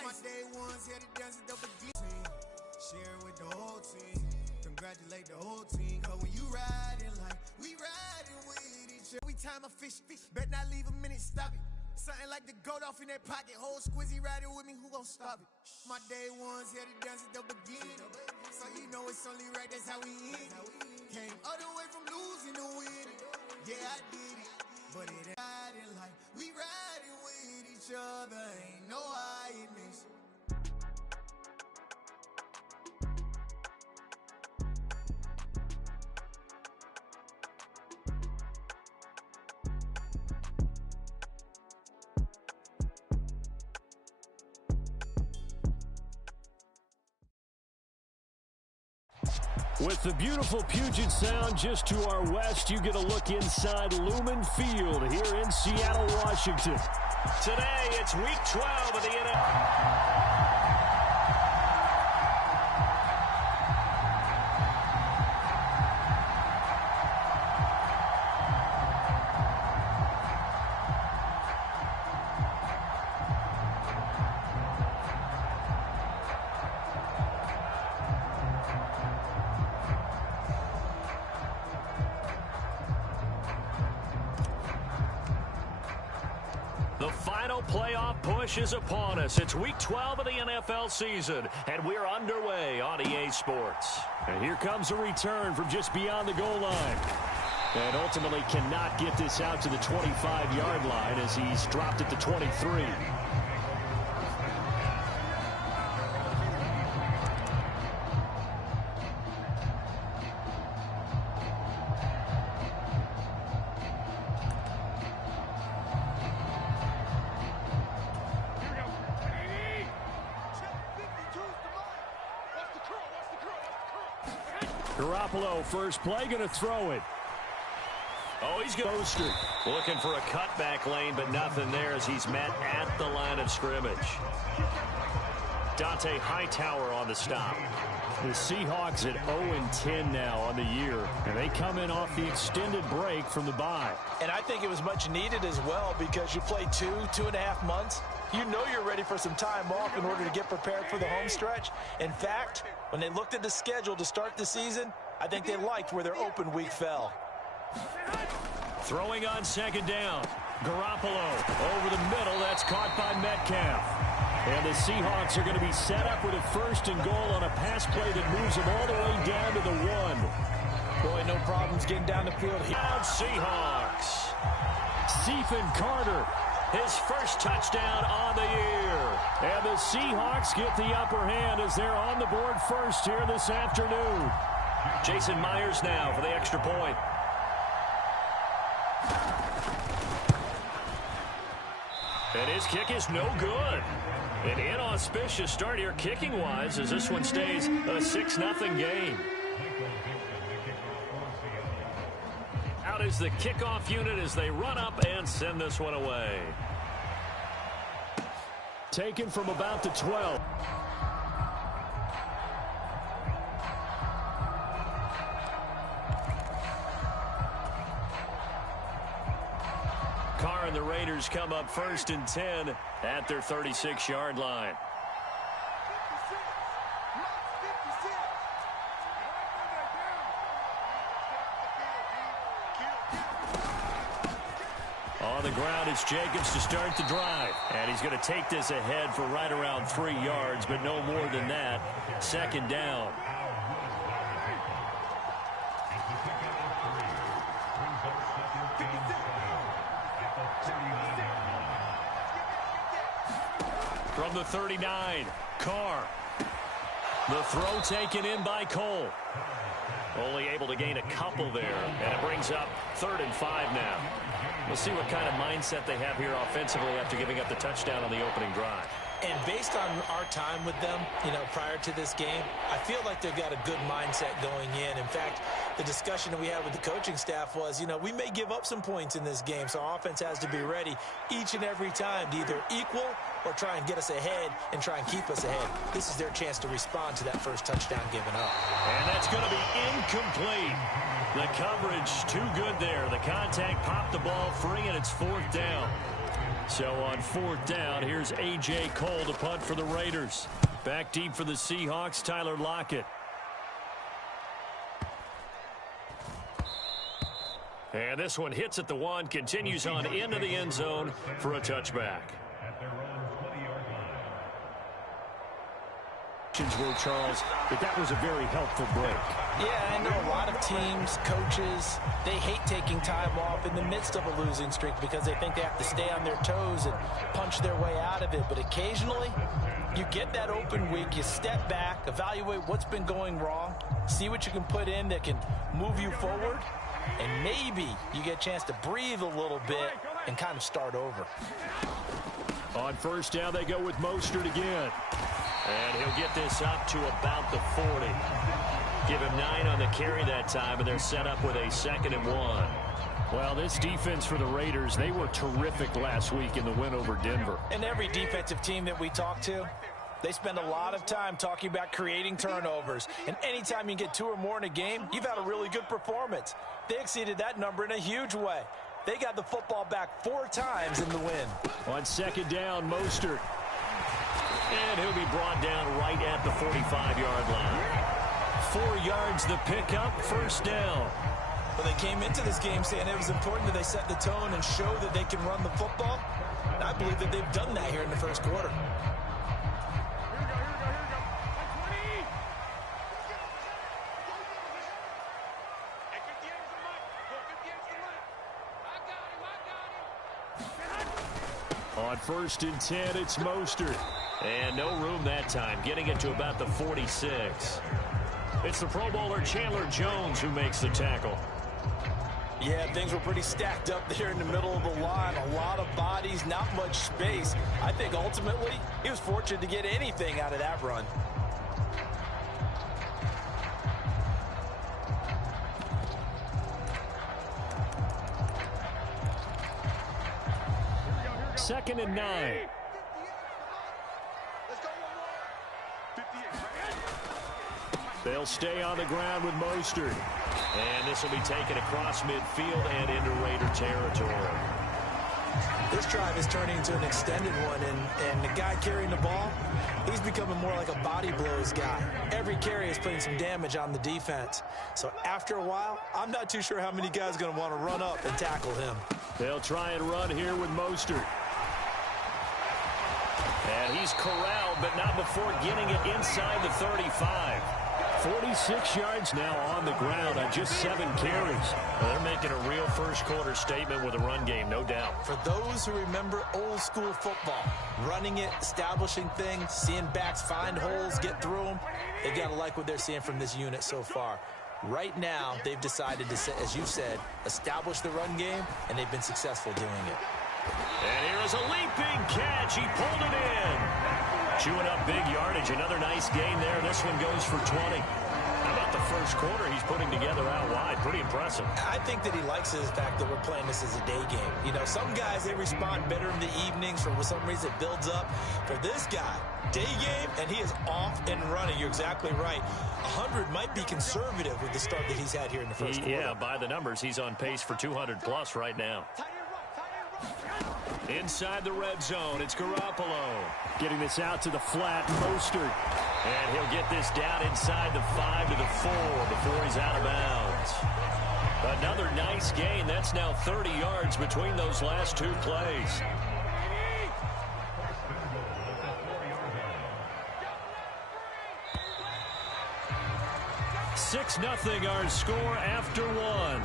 My day ones here to dance at the beginning. Share with the whole team. Congratulate the whole team. Cause when you riding like we riding with each other. Every time I fish, bet not leave a minute, stop it. Something like the goat off in that pocket. Whole squizzy riding with me, who gon' stop it? My day ones here to dance at the beginning. So you know it's only right, that's how we end. Came all the way from losing to winning. Yeah, I did it. But it ain't riding like we riding with each other. Ain't no hiding this. With the beautiful Puget Sound just to our west, you get a look inside Lumen Field here in Seattle, Washington. Today, it's Week 12 of the NFL. The final playoff push is upon us. It's Week 12 of the NFL season, and we're underway on EA Sports. And here comes a return from just beyond the goal line. And ultimately cannot get this out to the 25-yard line as he's dropped it to 23. Garoppolo, first play, going to throw it. Oh, he's going to looking for a cutback lane, but nothing there as he's met at the line of scrimmage. Dante Hightower on the stop. The Seahawks at 0-10 now on the year, and they come in off the extended break from the bye. And I think it was much needed as well because you play 2.5 months. You know you're ready for some time off in order to get prepared for the home stretch. In fact, when they looked at the schedule to start the season, I think they liked where their open week fell. Throwing on second down. Garoppolo over the middle. That's caught by Metcalf. And the Seahawks are going to be set up with a first and goal on a pass play that moves them all the way down to the 1. Boy, no problems getting down the field here. Seahawks. Stephen Carter. His first touchdown on the year. And the Seahawks get the upper hand as they're on the board first here this afternoon. Jason Myers now for the extra point. And his kick is no good. An inauspicious start here kicking-wise as this one stays a 6-0 game. Out is the kickoff unit as they run up and send this one away. Taken from about the 12. Carr and the Raiders come up first and 10 at their 36-yard line. On the ground, it's Jacobs to start the drive. And he's going to take this ahead for right around 3 yards, but no more than that. Second down. From the 39, Carr. The throw taken in by Cole. Only able to gain a couple there, and it brings up 3rd and 5 now. We'll see what kind of mindset they have here offensively after giving up the touchdown on the opening drive. And based on our time with them, prior to this game, I feel like they've got a good mindset going in. In fact, the discussion that we had with the coaching staff was, we may give up some points in this game, so our offense has to be ready each and every time to either equal or try and get us ahead and try and keep us ahead. This is their chance to respond to that first touchdown given up. And that's going to be incomplete. The coverage too good there. The contact popped the ball free, and it's 4th down. So on 4th down, here's A.J. Cole to punt for the Raiders. Back deep for the Seahawks, Tyler Lockett. And this one hits at the 1, continues on into the end zone for a touchback. Were, Charles, that was a very helpful break. Yeah, I know a lot of teams, coaches, they hate taking time off in the midst of a losing streak because they think they have to stay on their toes and punch their way out of it. But occasionally, you get that open week, you step back, evaluate what's been going wrong, see what you can put in that can move you forward, and maybe you get a chance to breathe a little bit and kind of start over. On 1st down, they go with Mostert again. And he'll get this up to about the 40. Give him 9 on the carry that time, and they're set up with a 2nd and 1. Well, this defense for the Raiders, they were terrific last week in the win over Denver. And every defensive team that we talk to, they spend a lot of time talking about creating turnovers. And anytime you get 2 or more in a game, you've had a really good performance. They exceeded that number in a huge way. They got the football back 4 times in the win. On 2nd down, Mostert. And he'll be brought down right at the 45-yard line. 4 yards the pickup, 1st down. Well, they came into this game saying it was important that they set the tone and show that they can run the football. And I believe that they've done that here in the 1st quarter. On 1st and 10, it's Mostert. And no room that time, getting it to about the 46. It's the Pro Bowler Chandler Jones who makes the tackle. Yeah, things were pretty stacked up there in the middle of the line. A lot of bodies, not much space. I think ultimately he was fortunate to get anything out of that run. Second and 9. They'll stay on the ground with Mostert. And this will be taken across midfield and into Raider territory. This drive is turning into an extended one, and the guy carrying the ball, he's becoming more like a body blows guy. Every carry is putting some damage on the defense. So after a while, I'm not too sure how many guys are going to want to run up and tackle him. They'll try and run here with Mostert. And he's corralled, but not before getting it inside the 35. 46 yards now on the ground on just 7 carries. Well, they're making a real first quarter statement with a run game, no doubt. For those who remember old school football, running it, establishing things, seeing backs find holes, get through them, they got to like what they're seeing from this unit so far. Right now, they've decided to, as you said, establish the run game, and they've been successful doing it. And here is a leaping catch. He pulled it in. Chewing up big yardage. Another nice gain there. This one goes for 20. How about the first quarter he's putting together out wide? Pretty impressive. I think that he likes the fact that we're playing this as a day game. You know, some guys, they respond better in the evenings. For some reason, it builds up. For this guy, day game, and he is off and running. You're exactly right. 100 might be conservative with the start that he's had here in the first quarter. Yeah, by the numbers, he's on pace for 200-plus right now. Inside the red zone, it's Garoppolo. Getting this out to the flat, Mostert. And he'll get this down inside the 5 to the 4 before he's out of bounds. Another nice gain. That's now 30 yards between those last 2 plays. $6-0 our score after 1.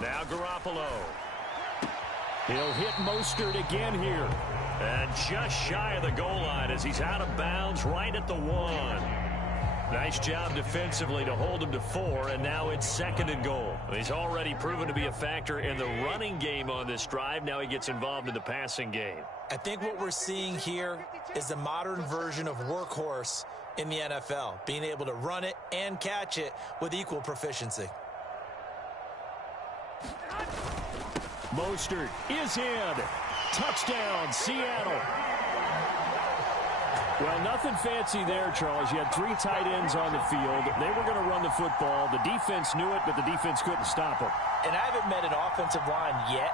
Now Garoppolo. He'll hit Mostert again here. And just shy of the goal line as he's out of bounds right at the 1. Nice job defensively to hold him to 4, and now it's 2nd and goal. He's already proven to be a factor in the running game on this drive. Now he gets involved in the passing game. I think what we're seeing here is the modern version of workhorse in the NFL, being able to run it and catch it with equal proficiency. Mostert is in. Touchdown, Seattle. Well, nothing fancy there, Charles. You had 3 tight ends on the field. They were going to run the football. The defense knew it, but the defense couldn't stop them. And I haven't met an offensive line yet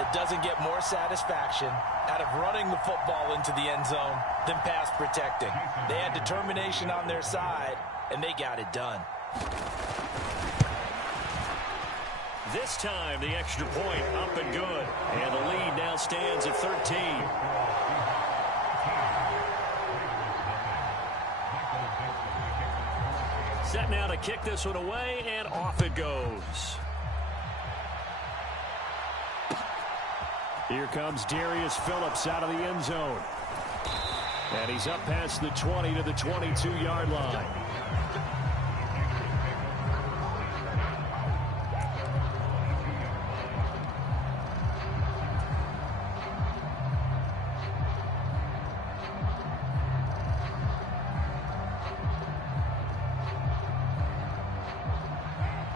that doesn't get more satisfaction out of running the football into the end zone than pass protecting. They had determination on their side, and they got it done. This time, the extra point up and good. And the lead now stands at 13. Set now to kick this one away, and off it goes. Here comes Darius Phillips out of the end zone. And he's up past the 20 to the 22-yard line.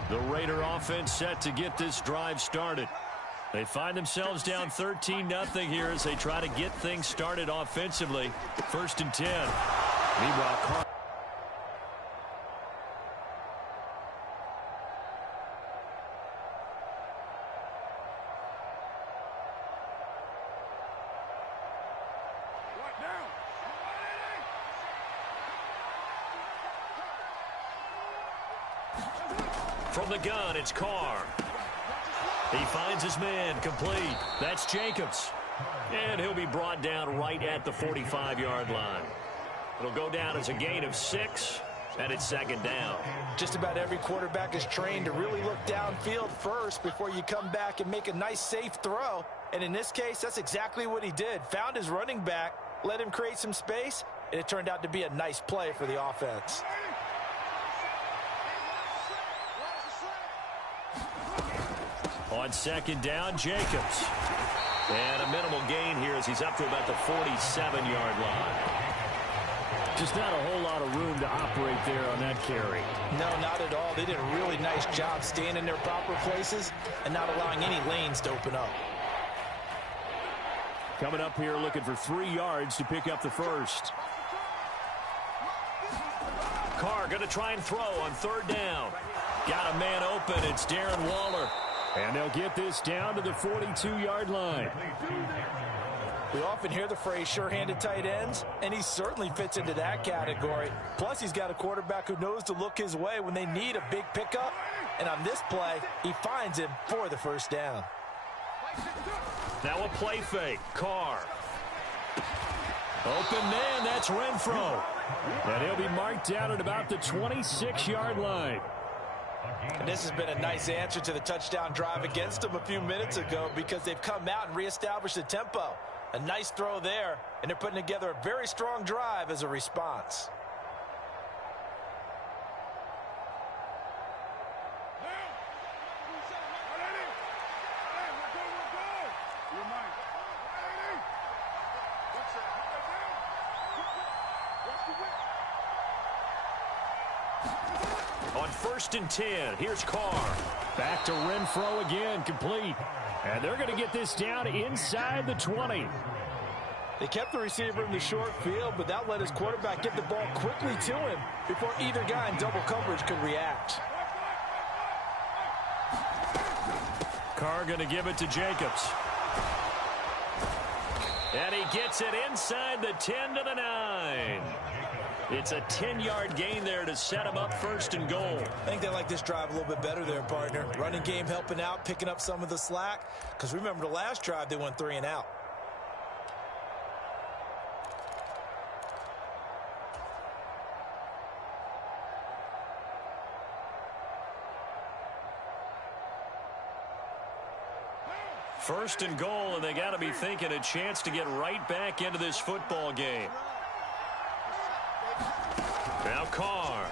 The Raider offense set to get this drive started. They find themselves down 13-0 here as they try to get things started offensively. 1st and 10. Meanwhile, Carr. From the gun, it's Carr. He finds his man complete. That's Jacobs. And he'll be brought down right at the 45-yard line. It'll go down as a gain of 6, and it's 2nd down. Just about every quarterback is trained to really look downfield first before you come back and make a nice, safe throw. And in this case, that's exactly what he did. Found his running back, let him create some space, and it turned out to be a nice play for the offense. On 2nd down, Jacobs. And a minimal gain here as he's up to about the 47-yard line. Just not a whole lot of room to operate there on that carry. No, not at all. They did a really nice job staying in their proper places and not allowing any lanes to open up. Coming up here looking for 3 yards to pick up the first. Carr going to try and throw on 3rd down. Got a man open. It's Darren Waller. And they'll get this down to the 42-yard line. We often hear the phrase sure-handed tight ends, and he certainly fits into that category. Plus, he's got a quarterback who knows to look his way when they need a big pickup. And on this play, he finds him for the 1st down. Now a play fake. Carr. Open man, that's Renfro. And he'll be marked down at about the 26-yard line. And this has been a nice answer to the touchdown drive against them a few minutes ago because they've come out and reestablished the tempo. A nice throw there, and they're putting together a very strong drive as a response. On 1st and 10, here's Carr. Back to Renfro again, complete. And they're going to get this down inside the 20. They kept the receiver in the short field, but that let his quarterback get the ball quickly to him before either guy in double coverage could react. Carr going to give it to Jacobs. And he gets it inside the 10 to the 9. It's a 10-yard gain there to set him up 1st and goal. I think they like this drive a little bit better there, partner. Running game helping out, picking up some of the slack. Because remember, the last drive, they went 3 and out. First and goal, and they got to be thinking a chance to get right back into this football game. Now Carr.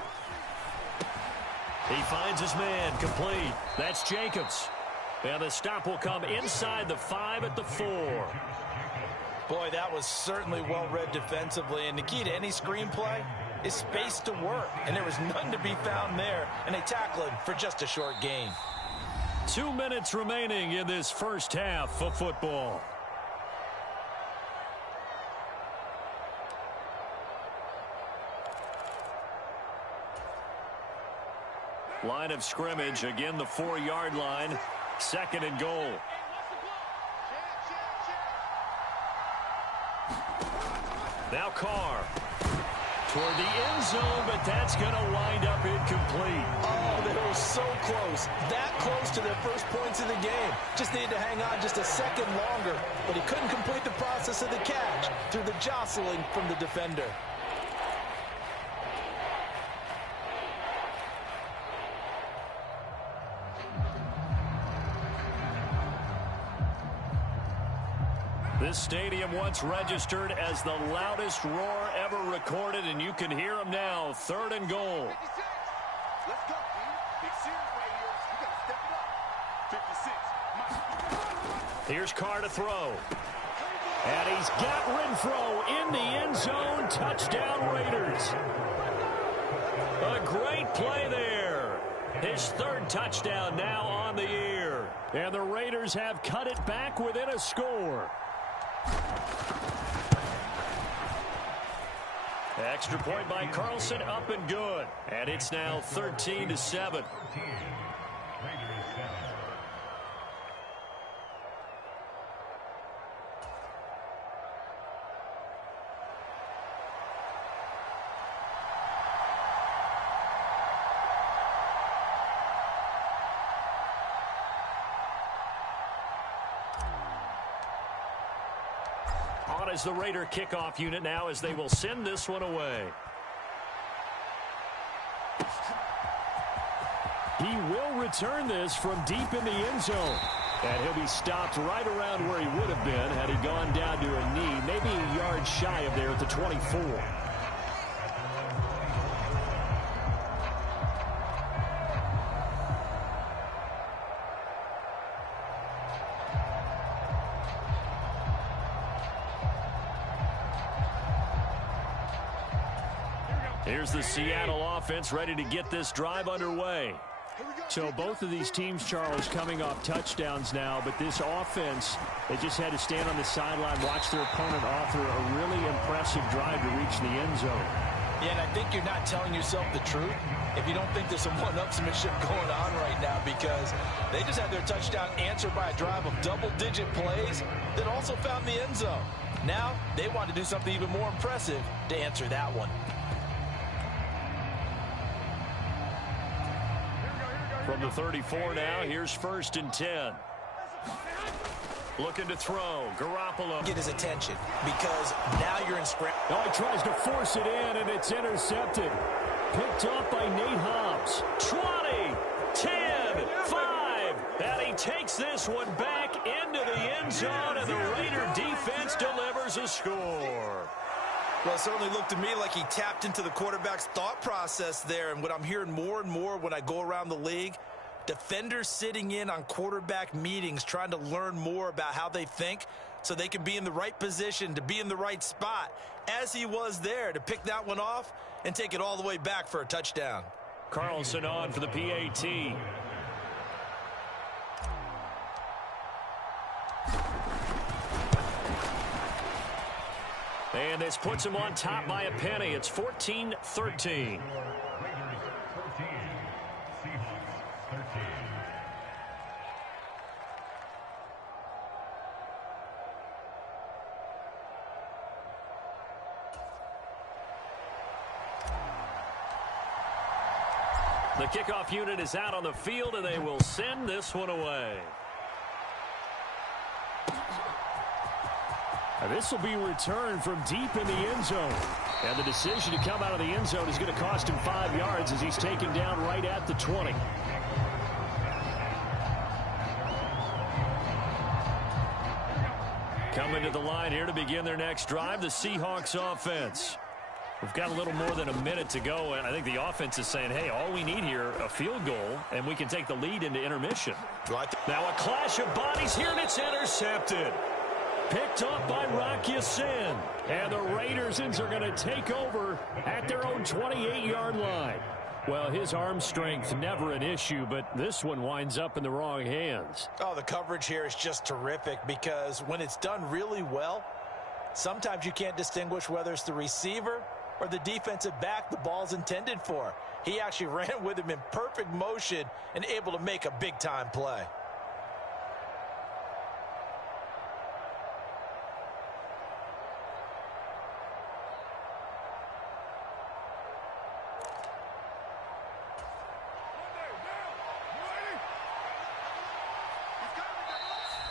He finds his man, complete. That's Jacobs. And the stop will come inside the 5 at the 4. Boy, that was certainly well-read defensively. And the key to any screenplay is space to work. And there was none to be found there. And they tackle him for just a short gain. 2 minutes remaining in this first half of football. Line of scrimmage, again the 4-yard line. Second and goal. Now Carr. Toward the end zone, but that's going to wind up incomplete. Oh, they were so close. That close to their first points of the game. Just needed to hang on just a second longer. But he couldn't complete the process of the catch through the jostling from the defender. This stadium once registered as the loudest roar ever recorded, and you can hear them now. Third and goal. Let's go, Big series right here. You got to step it up. 56. Here's Carr to throw. And he's got Renfro in the end zone. Touchdown, Raiders. A great play there. His third touchdown now on the year. And the Raiders have cut it back within a score. Extra point by Carlson, up and good. And it's now 13-7. As the Raider kickoff unit now, as they will send this one away. He will return this from deep in the end zone. And he'll be stopped right around where he would have been had he gone down to a knee, maybe a yard shy of there at the 24. Here's the Seattle offense ready to get this drive underway. So both of these teams, Charles, coming off touchdowns now, but this offense, they just had to stand on the sideline, watch their opponent author a really impressive drive to reach the end zone. Yeah, and I think you're not telling yourself the truth if you don't think there's some one-upsmanship going on right now, because they just had their touchdown answered by a drive of double-digit plays that also found the end zone. Now they want to do something even more impressive to answer that one. From the 34 now, here's 1st and 10. Looking to throw. Garoppolo. Get his attention, because now you're in sprint. Oh, he tries to force it in, and it's intercepted. Picked up by Nate Hobbs. 20, 10, 5. And he takes this one back into the end zone, and the Raider defense delivers a score. Well, it certainly looked to me like he tapped into the quarterback's thought process there. And what I'm hearing more and more when I go around the league, defenders sitting in on quarterback meetings trying to learn more about how they think so they can be in the right position to be in the right spot, as he was there to pick that one off and take it all the way back for a touchdown. Carlson on for the PAT. And this puts him on top by a penny. It's 14-13. The kickoff unit is out on the field, and they will send this one away. This will be returned from deep in the end zone. And the decision to come out of the end zone is going to cost him 5 yards as he's taken down right at the 20. Coming to the line here to begin their next drive, the Seahawks offense. We've got a little more than a minute to go, and I think the offense is saying, hey, all we need here, a field goal, and we can take the lead into intermission. Now a clash of bodies here, and it's intercepted. Picked off by Rock Ya-Sin. And the Raiders are going to take over at their own 28-yard line. Well, his arm strength, never an issue, but this one winds up in the wrong hands. Oh, the coverage here is just terrific because when it's done really well, sometimes you can't distinguish whether it's the receiver or the defensive back the ball's intended for. He actually ran with him in perfect motion and able to make a big-time play.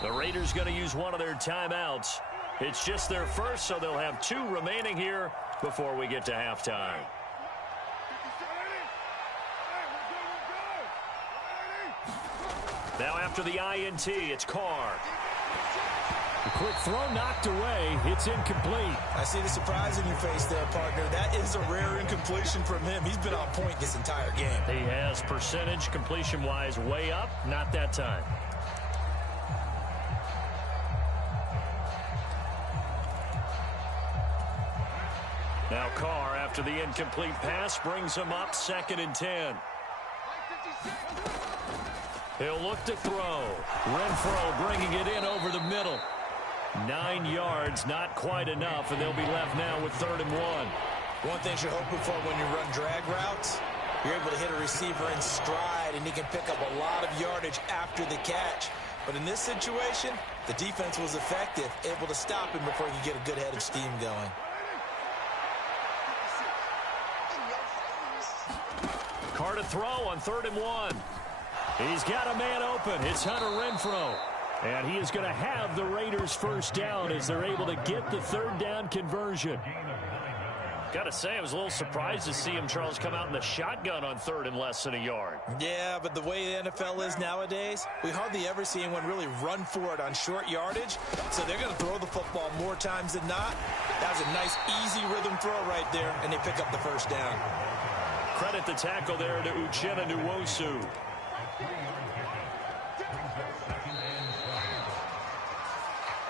The Raiders going to use one of their timeouts. It's just their first, so they'll have 2 remaining here before we get to halftime. Now after the INT, it's Carr. A quick throw knocked away. It's incomplete. I see the surprise in your face there, partner. That is a rare incompletion from him. He's been on point this entire game. He has percentage completion-wise way up, not that time. Now Carr, after the incomplete pass, brings him up 2nd and 10. He'll look to throw. Renfro bringing it in over the middle. 9 yards, not quite enough, and they'll be left now with 3rd and 1. One thing you're hoping for when you run drag routes, you're able to hit a receiver in stride, and he can pick up a lot of yardage after the catch. But in this situation, the defense was effective, able to stop him before he could get a good head of steam going. Carr to throw on 3rd and 1. He's got a man open. It's Hunter Renfro. And he is going to have the Raiders first down as they're able to get the 3rd down conversion. Got to say, I was a little surprised to see him, Charles, come out in the shotgun on 3rd and less than a yard. Yeah, but the way the NFL is nowadays, we hardly ever see anyone really run for it on short yardage. So they're going to throw the football more times than not. That was a nice, easy rhythm throw right there, and they pick up the first down. Credit the tackle there to Uchenna Nwosu.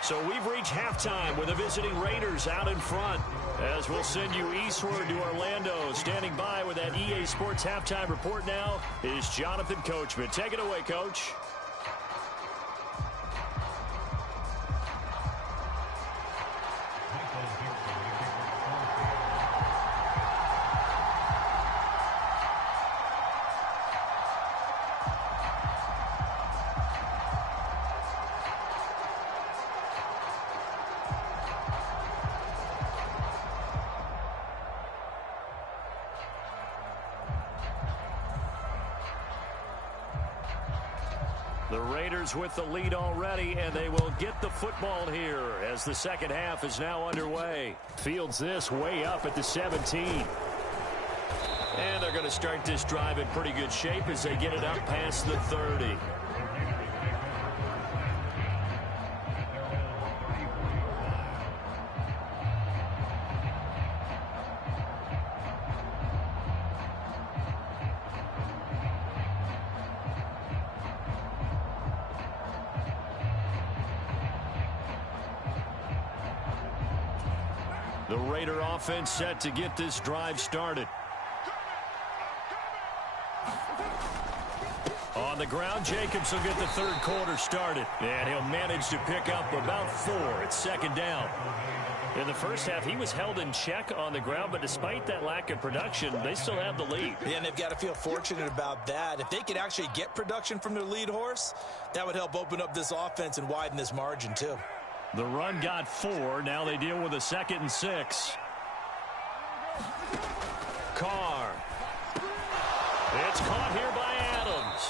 So we've reached halftime with the visiting Raiders out in front. As we'll send you eastward to Orlando. Standing by with that EA Sports halftime report now is Jonathan Coachman. Take it away, Coach. The Raiders with the lead already, and they will get the football here as the second half is now underway. Fields this way up at the 17. And they're going to start this drive in pretty good shape as they get it up past the 30. The Raider offense set to get this drive started. On the ground, Jacobs will get the 3rd quarter started. And he'll manage to pick up about 4 at 2nd down. In the first half, he was held in check on the ground, but despite that lack of production, they still have the lead. Yeah, and they've got to feel fortunate about that. If they could actually get production from their lead horse, that would help open up this offense and widen this margin, too. The run got 4. Now they deal with a 2nd and 6. Carr. It's caught here by Adams.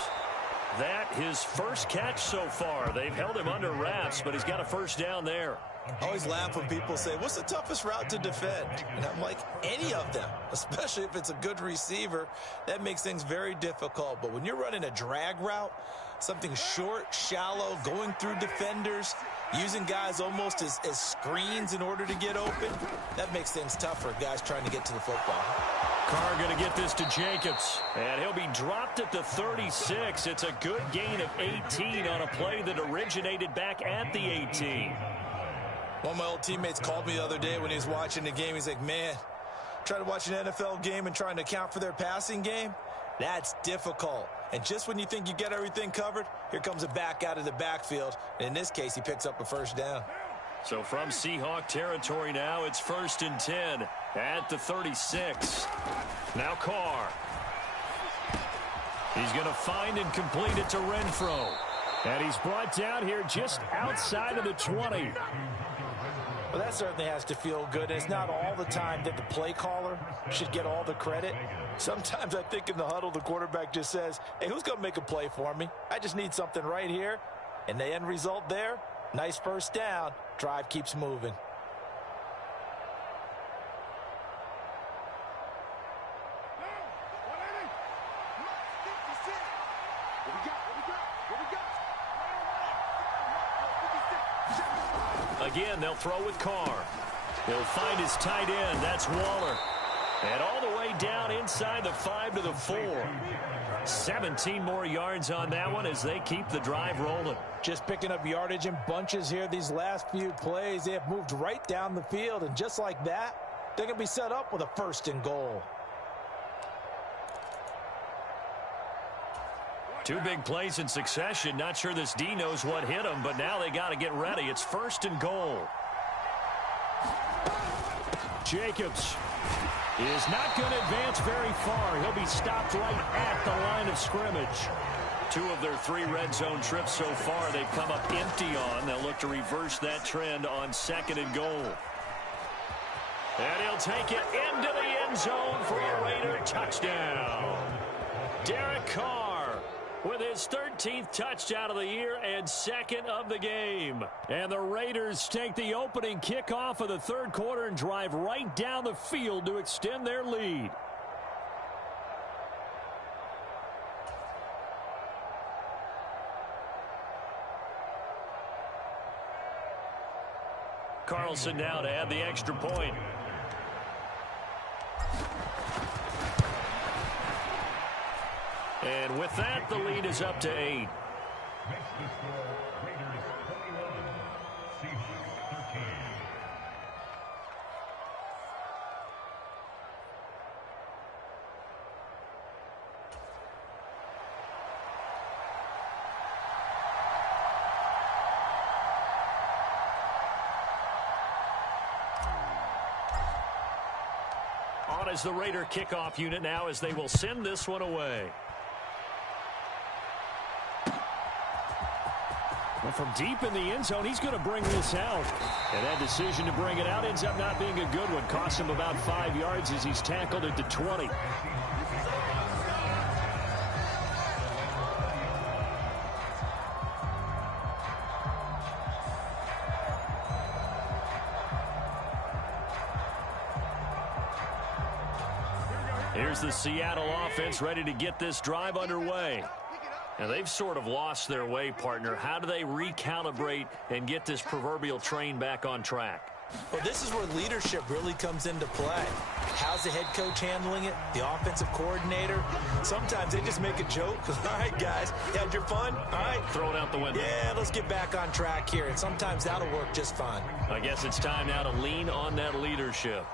That his first catch so far. They've held him under wraps, but he's got a first down there. I always laugh when people say, what's the toughest route to defend? And I'm like, any of them, especially if it's a good receiver. That makes things very difficult. But when you're running a drag route, Something short, shallow, going through defenders, using guys almost as screens in order to get open. That makes things tough for guys trying to get to the football. Carr going to get this to Jacobs, and he'll be dropped at the 36. It's a good gain of 18 on a play that originated back at the 18. One of my old teammates called me the other day when he was watching the game. He's like, man, trying to watch an NFL game and trying to account for their passing game, that's difficult. And just when you think you get everything covered, here comes a back out of the backfield. And in this case, he picks up a first down. So from Seahawk territory now, it's 1st and 10 at the 36. Now Carr. He's going to find and complete it to Renfro. And he's brought down here just outside of the 20. Well, that certainly has to feel good. It's not all the time that the play caller should get all the credit. Sometimes I think in the huddle, the quarterback just says, hey, who's going to make a play for me? I just need something right here. And the end result there, nice first down. Drive keeps moving. Again, they'll throw with Carr. He'll find his tight end. That's Waller. And all the way down inside the 5 to the 4. 17 more yards on that one as they keep the drive rolling. Just picking up yardage in bunches here these last few plays. They have moved right down the field, and just like that, they're going to be set up with a 1st and goal. 2 big plays in succession. Not sure this D knows what hit him, but now they got to get ready. It's 1st and goal. Jacobs is not going to advance very far. He'll be stopped right at the line of scrimmage. 2 of their 3 red zone trips so far they've come up empty on. They'll look to reverse that trend on 2nd and goal. And he'll take it into the end zone for a Raider touchdown. Derek Carr with his 13th touchdown of the year and 2nd of the game. And the Raiders take the opening kickoff of the 3rd quarter and drive right down the field to extend their lead. Carlson now to add the extra point. And with that, the lead is up to 8. On as the Raider kickoff unit now as they will send this one away. Well, from deep in the end zone, he's going to bring this out. And that decision to bring it out ends up not being a good one. Costs him about 5 yards as he's tackled at the 20. Here's the Seattle offense ready to get this drive underway. Now, they've sort of lost their way, partner. How do they recalibrate and get this proverbial train back on track? Well, this is where leadership really comes into play. How's the head coach handling it? The offensive coordinator? Sometimes they just make a joke. All right, guys, you had your fun? All right. Throw it out the window. Yeah, let's get back on track here. And sometimes that'll work just fine. I guess it's time now to lean on that leadership.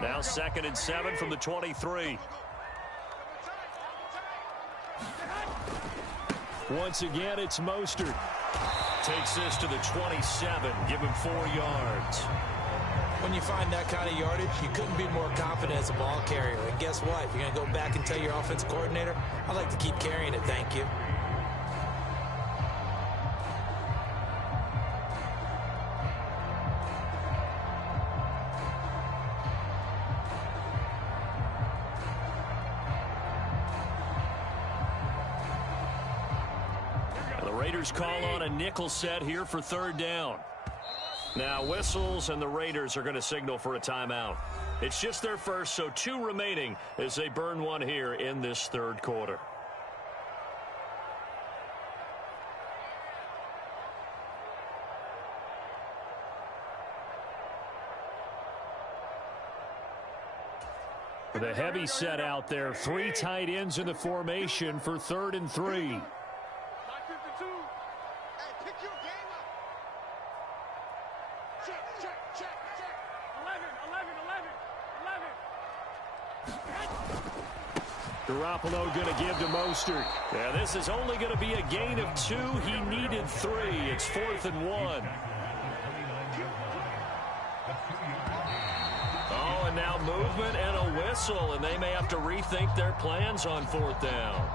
Now 2nd and 7 from the 23. Once again, it's Mostert. Takes this to the 27. Give him 4 yards. When you find that kind of yardage, you couldn't be more confident as a ball carrier. And guess what? You're going to go back and tell your offensive coordinator, I'd like to keep carrying it, thank you. Raiders call on a nickel set here for 3rd down. Now whistles, and the Raiders are going to signal for a timeout. It's just their first, so 2 remaining as they burn one here in this 3rd quarter. With a heavy set out there, 3 tight ends in the formation for 3rd and 3. Garoppolo going to give to Mostert. Yeah, this is only going to be a gain of 2. He needed 3. It's 4th and 1. Oh, and now movement and a whistle, and they may have to rethink their plans on 4th down.